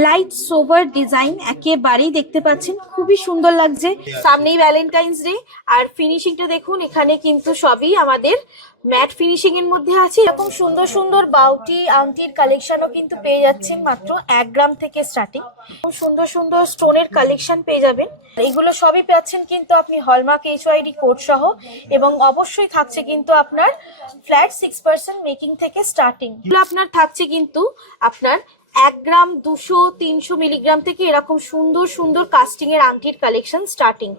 Light sober design একেবারেই দেখতে পাচ্ছেন, খুবই সুন্দর লাগছে। সামনেই ভ্যালেন্টাইন্স ডে, আর ফিনিশিংটা দেখুন, এখানে কিন্তু সবই আমাদের ম্যাট ফিনিশিং এর মধ্যে আছে। এরকম সুন্দর সুন্দর বাউটি আংটির কালেকশনও কিন্তু পেয়ে যাচ্ছেন মাত্র 1 গ্রাম থেকে স্টার্টিং। সুন্দর সুন্দর স্টোনের কালেকশন পেয়ে যাবেন। এগুলো সবই পাচ্ছেন কিন্তু আপনি হলমার্ক HYD কোড সহ, এবং অবশ্যই থাকছে কিন্তু আপনার ফ্ল্যাট 6% মেকিং থেকে স্টার্টিং। আপনার থাকছে কিন্তু আপনার 1 গ্রাম 200-300 মিলিগ্রাম থেকে এরকম সুন্দর সুন্দর কাস্টিং এর আংটির কালেকশন স্টার্টিং।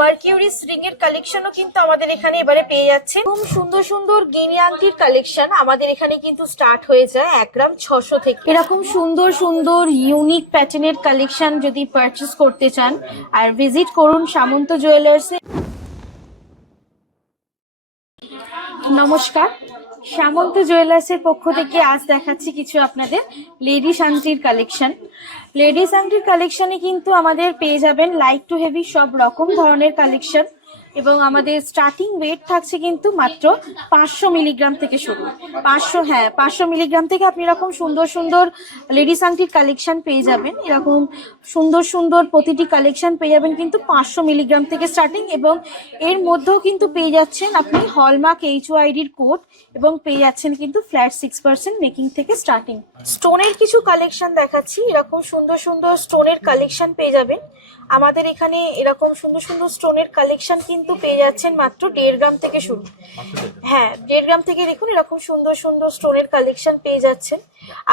মার্কিউরিস রিং এর কালেকশনও কিন্তু আমাদের এখানে এবারে পেয়ে যাচ্ছে। খুব সুন্দর সুন্দর গিনি আংটির কালেকশন আমাদের এখানে কিন্তু স্টার্ট হয়ে যায় 1 গ্রাম 600 থেকে। এরকম সুন্দর সুন্দর ইউনিক প্যাটার্নের কালেকশন যদি পারচেস করতে চান, আর ভিজিট করুন সামন্ত জুয়েলার্সে। নমস্কার, সামন্ত জুয়েলার্সের পক্ষ থেকে আজ দেখাচ্ছি কিছু আপনাদের লেডিস আংটির কালেকশন। লেডিস আংটির কালেকশনে কিন্তু আমাদের পেয়ে যাবেন লাইট টু হেভি সব রকম ধরনের কালেকশন, এবং আমাদের স্টার্টিং ওয়েট থাকছে কিন্তু মাত্র 500 মিলিগ্রাম থেকে শুরু। 500 মিলিগ্রাম থেকে আপনি এরকম সুন্দর সুন্দর লেডিস আংটির কালেকশন পেয়ে যাবেন। এরকম সুন্দর সুন্দর প্রতিটি কালেকশন পেয়ে যাবেন কিন্তু 500 মিলিগ্রাম থেকে স্টার্টিং, এবং এর মধ্যেও কিন্তু পেয়ে যাচ্ছেন আপনি হলমার্ক HYDর কোড, এবং পেয়ে যাচ্ছেন কিন্তু ফ্ল্যাট 6% মেকিং থেকে স্টার্টিং। স্টোনের কিছু কালেকশন দেখাচ্ছি। এরকম সুন্দর সুন্দর স্টোনের কালেকশন পেয়ে যাবেন আমাদের এখানে। এরকম সুন্দর সুন্দর স্টোনের কালেকশন কিন্তু পেয়ে যাচ্ছেন মাত্র 1.5 গ্রাম থেকে শুরু। হ্যাঁ, 1.5 গ্রাম থেকে দেখুন এরকম সুন্দর সুন্দর স্টোনের কালেকশন পেয়ে যাচ্ছেন।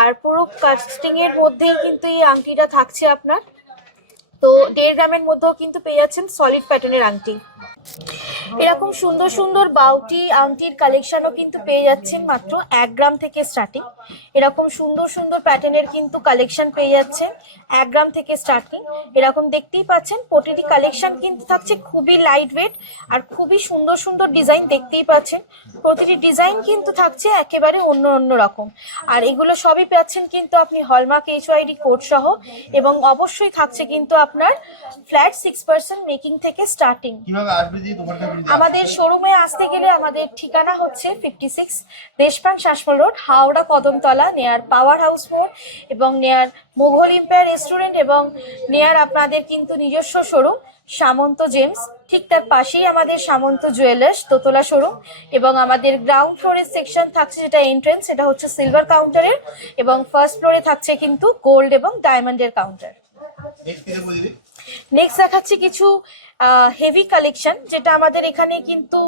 আর পুরো কাস্টিং এর মধ্যেই কিন্তু এই আংটিটা থাকছে আপনার। তো 1.5 গ্রামের মধ্যেও কিন্তু পেয়ে যাচ্ছেন সলিড প্যাটার্নের আংটি। এরকম সুন্দর সুন্দর বাউটি আংটির কালেকশনও কিন্তু পেয়ে যাচ্ছেন মাত্র 1 গ্রাম থেকে স্টার্টিং। এরকম সুন্দর সুন্দর প্যাটার্নের কিন্তু কালেকশন পেয়ে যাচ্ছেন 1 গ্রাম থেকে স্টার্টিং। এরকম দেখতেই পাচ্ছেন প্রতিটি কালেকশন কিন্তু থাকছে খুবই লাইট ওয়েট, আর খুবই সুন্দর সুন্দর ডিজাইন দেখতেই পাচ্ছেন। প্রতিটি ডিজাইন কিন্তু থাকছে একেবারে অন্য অন্য রকম, আর এগুলো সবই পাচ্ছেন কিন্তু আপনি হলমার্ক HYD কোড সহ, এবং অবশ্যই থাকছে কিন্তু আপনার ফ্ল্যাট 6% মেকিং থেকে স্টার্টিং। আমাদের শোরুমে আসতে গেলে আমাদের ঠিকানা হচ্ছে 56 দেশপ্রাণ শাসমল রোড, হাওড়া কদমতলা, নেয়ার পাওয়ার হাউস মোড়, এবং নেয়ার মুঘল এম্পায়ার রেস্টুরেন্ট, এবং নেয়ার আপনাদের কিন্তু নিজস্ব শোরুম সামন্ত জেমস। ঠিক তার পাশেই আমাদের সামন্ত জুয়েলার্স দোতলা শোরুম, এবং আমাদের গ্রাউন্ড ফ্লোরের সেকশন থাকছে যেটা এন্ট্রেন্স, সেটা হচ্ছে সিলভার কাউন্টারের, এবং ফার্স্ট ফ্লোরে থাকছে কিন্তু গোল্ড এবং ডায়মন্ডের কাউন্টার। নেক্সট দেখাচ্ছি কিছু হেভি কালেকশন, যেটা আমাদের এখানে কিন্তু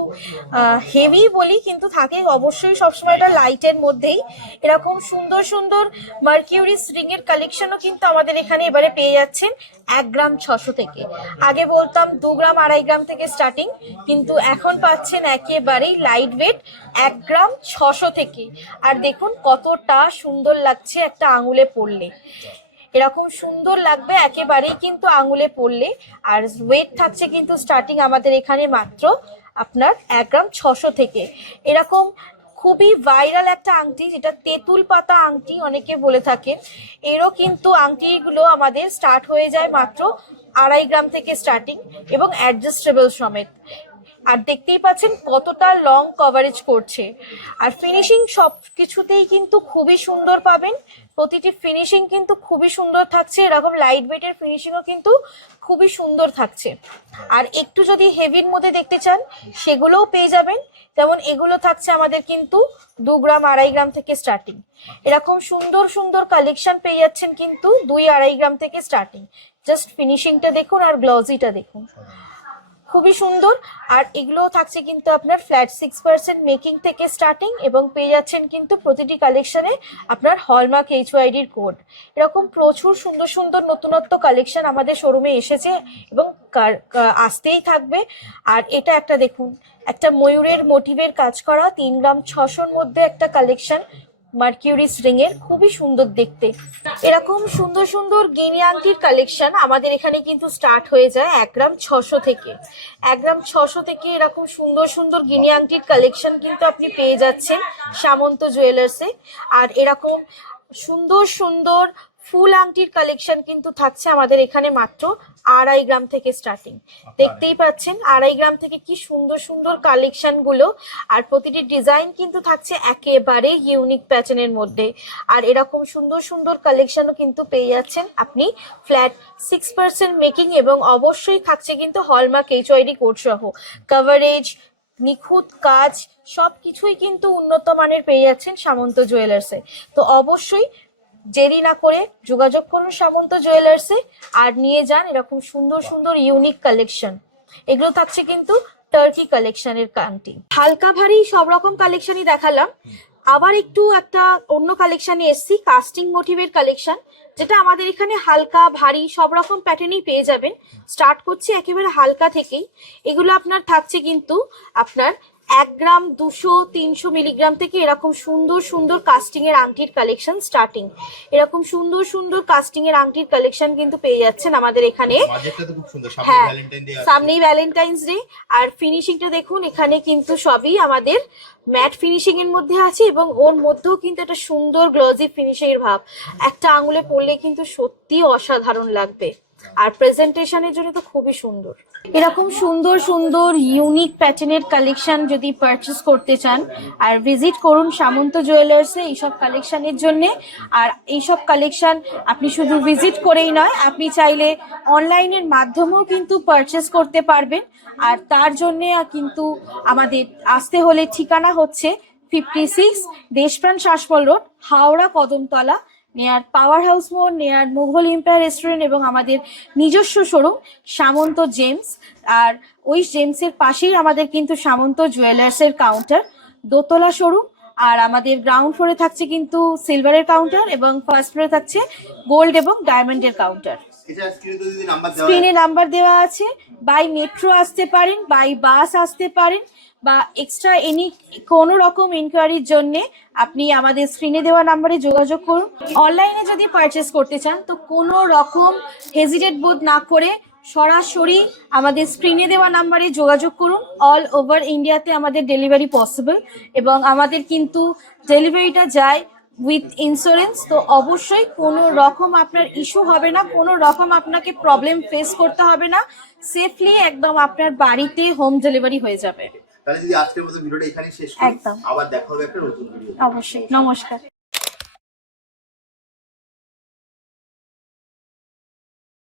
হেভি বলি কিন্তু থাকে অবশ্যই সবসময় এটা লাইটের মধ্যেই। এরকম সুন্দর সুন্দর মার্কিউরিস রিং এর কালেকশনও কিন্তু আমাদের এখানে এবারে পেয়ে যাচ্ছেন 1 গ্রাম 600 থেকে। আগে বলতাম 2 গ্রাম 2.5 গ্রাম থেকে স্টার্টিং, কিন্তু এখন পাচ্ছেন একেবারেই লাইট ওয়েট 1 গ্রাম 600 থেকে। আর দেখুন কতটা সুন্দর লাগছে একটা আঙুলে পরলে, এরকম সুন্দর লাগবে একেবারেই কিন্তু আঙুলে পড়লে। আর ওয়েট থাকছে কিন্তু স্টার্টিং আমাদের এখানে মাত্র আপনার 1 গ্রাম 600 থেকে। এরকম খুবই ভাইরাল একটা আংটি, যেটা তেঁতুল পাতা আংটি অনেকে বলে থাকেন, এরও কিন্তু আংটিগুলো আমাদের স্টার্ট হয়ে যায় মাত্র 2.5 গ্রাম থেকে স্টার্টিং, এবং অ্যাডজাস্টেবল সমেত। আর দেখতেই পাচ্ছেন কতটা লং কভারেজ করছে, আর ফিনিশিং সব কিছুতেই কিন্তু খুবই সুন্দর পাবেন। প্রতিটি ফিনিশিং কিন্তু খুবই সুন্দর থাকছে, এরকম লাইট ওয়েটের ফিনিশিংও কিন্তু খুবই সুন্দর থাকছে। আর একটু যদি হেভির মধ্যে দেখতে চান সেগুলোও পেয়ে যাবেন, যেমন এগুলো থাকছে আমাদের কিন্তু 2 গ্রাম 2.5 গ্রাম থেকে স্টার্টিং। এরকম সুন্দর সুন্দর কালেকশন পেয়ে যাচ্ছেন কিন্তু 2-2.5 গ্রাম থেকে স্টার্টিং। জাস্ট ফিনিশিংটা দেখুন আর গ্লজিটা দেখুন, খুবই সুন্দর। আর এগুলোও থাকছে কিন্তু আপনার ফ্ল্যাট 6% মেকিং থেকে স্টার্টিং, এবং পেয়ে যাচ্ছেন কিন্তু প্রতিটি কালেকশনে আপনার হলমার্ক HYDর কোড। এরকম প্রচুর সুন্দর সুন্দর নতুনত্ব কালেকশন আমাদের শোরুমে এসেছে এবং আসতেই থাকবে। আর এটা একটা দেখুন, একটা ময়ূরের মোটিভের কাজ করা 3 গ্রাম 600-র মধ্যে একটা কালেকশন মার্কিউরিস রিং এর, খুবই সুন্দর দেখতে। এরকম সুন্দর সুন্দর গিনি আংটির কালেকশন আমাদের এখানে কিন্তু স্টার্ট হয়ে যায় 1 গ্রাম 600 থেকে। 1 গ্রাম 600 থেকে এরকম সুন্দর সুন্দর গিনি আংটির কালেকশন কিন্তু আপনি পেয়ে যাচ্ছেন সামন্ত জুয়েলার্সে। আর এরকম সুন্দর সুন্দর ফুল আংটির কালেকশন কিন্তু থাকছে আমাদের এখানে মাত্র 2.5 গ্রাম থেকে স্টার্টিং। দেখতেই পাচ্ছেন 2.5 গ্রাম থেকে কি সুন্দর সুন্দর কালেকশন গুলো, আর প্রতিটি ডিজাইন কিন্তু থাকছে একেবারে ইউনিক প্যাটার্নের মধ্যে। আর এরকম সুন্দর সুন্দর কালেকশনও কিন্তু পেয়ে যাচ্ছেন আপনি ফ্ল্যাট 6% মেকিং, এবং অবশ্যই থাকছে কিন্তু হলমার্ক HYD কোড সহ। কভারেজ, নিখুঁত কাজ সবকিছুই কিন্তু উন্নত মানের পেয়ে যাচ্ছেন সামন্ত জুয়েলার্সে। তো অবশ্যই দেরি না করে যোগাযোগ করুন সামন্ত জুয়েলার্সে আর নিয়ে যান এরকম সুন্দর সুন্দর ইউনিক কালেকশন। এগুলো থাকছে কিন্তু টার্কি কালেকশনের কান্টি। হালকা ভারী সব রকম কালেকশনই দেখালাম, আবার একটু একটা অন্য কালেকশনে এসছি, কাস্টিং মোটিভের কালেকশন, যেটা আমাদের এখানে হালকা ভারী সব রকম প্যাটার্নই পেয়ে যাবেন। স্টার্ট করছি একেবারে হালকা থেকেই। এগুলো আপনার থাকছে কিন্তু আপনার 1 গ্রাম 200-300 মিলিগ্রাম থেকে এরকম সুন্দর সুন্দর কাস্টিং এর আংটির কালেকশন স্টার্টিং। এরকম সুন্দর সুন্দর কাস্টিং এর আংটির কালেকশন কিন্তু পেয়ে যাচ্ছেন আমাদের এখানে। হ্যাঁ, সামনেই ভ্যালেন্টাইন্স ডে। আর ফিনিশিংটা দেখুন, এখানে কিন্তু সবই আমাদের ম্যাট ফিনিশিং এর মধ্যে আছে, এবং ওর মধ্যেও কিন্তু একটা সুন্দর গ্লজি ফিনিশিং এর ভাব। একটা আঙুলে পরলে কিন্তু সত্যি অসাধারণ লাগবে, আর প্রেজেন্টেশনের জন্য তো খুবই সুন্দর। এরকম সুন্দর সুন্দর ইউনিক প্যাটার্নের কালেকশন যদি পারচেস করতে চান, আর ভিজিট করুন সামন্ত জুয়েলার্সে এইসব কালেকশনের জন্য। আর এইসব কালেকশন আপনি শুধু ভিজিট করেই নয়, আপনি চাইলে অনলাইনের মাধ্যমেও কিন্তু পারচেস করতে পারবেন। আর তার জন্য কিন্তু আমাদের আসতে হলে ঠিকানা হচ্ছে 56 দেশপ্রাণ শাসমল রোড, হাওড়া কদমতলা, নেয়ার পাওয়ার হাউস মোড়, নেয়ার মুঘল এম্পায়ার রেস্টুরেন্ট, এবং আমাদের নিজস্ব শোরুম সামন্ত জেমস। আর ওই জেমসের পাশেই আমাদের কিন্তু সামন্ত জুয়েলার্সের কাউন্টার, দোতলা শোরুম। আর আমাদের গ্রাউন্ড ফ্লোরে থাকছে কিন্তু সিলভারের কাউন্টার, এবং ফার্স্ট ফ্লোরে থাকছে গোল্ড এবং ডায়মন্ডের কাউন্টার। স্ক্রিনে নাম্বার দেওয়া আছে। বাই মেট্রো আসতে পারেন, বাই বাস আসতে পারেন, বা এক্সট্রা কোনো রকম ইনকোয়ারির জন্য আপনি আমাদের স্ক্রিনে দেওয়া নাম্বারে যোগাযোগ করুন। অনলাইনে যদি পারচেস করতে চান তো কোনো রকম হেজিটেট বোধ না করে সরাসরি আমাদের স্ক্রিনে দেওয়া নাম্বারে যোগাযোগ করুন। অল ওভার ইন্ডিয়াতে আমাদের ডেলিভারি পসিবল, এবং আমাদের কিন্তু ডেলিভারিটা যায় উইথ ইন্স্যুরেন্স। তো অবশ্যই কোনো রকম আপনার ইস্যু হবে না, কোনো রকম আপনাকে প্রবলেম ফেস করতে হবে না, সেফলি একদম আপনার বাড়িতে হোম ডেলিভারি হয়ে যাবে। তাহলে যদি আজকের মতো ভিডিওটা এখানেই শেষ করি, আবার দেখা হবে একটা নতুন ভিডিও। অবশ্যই, নমস্কার।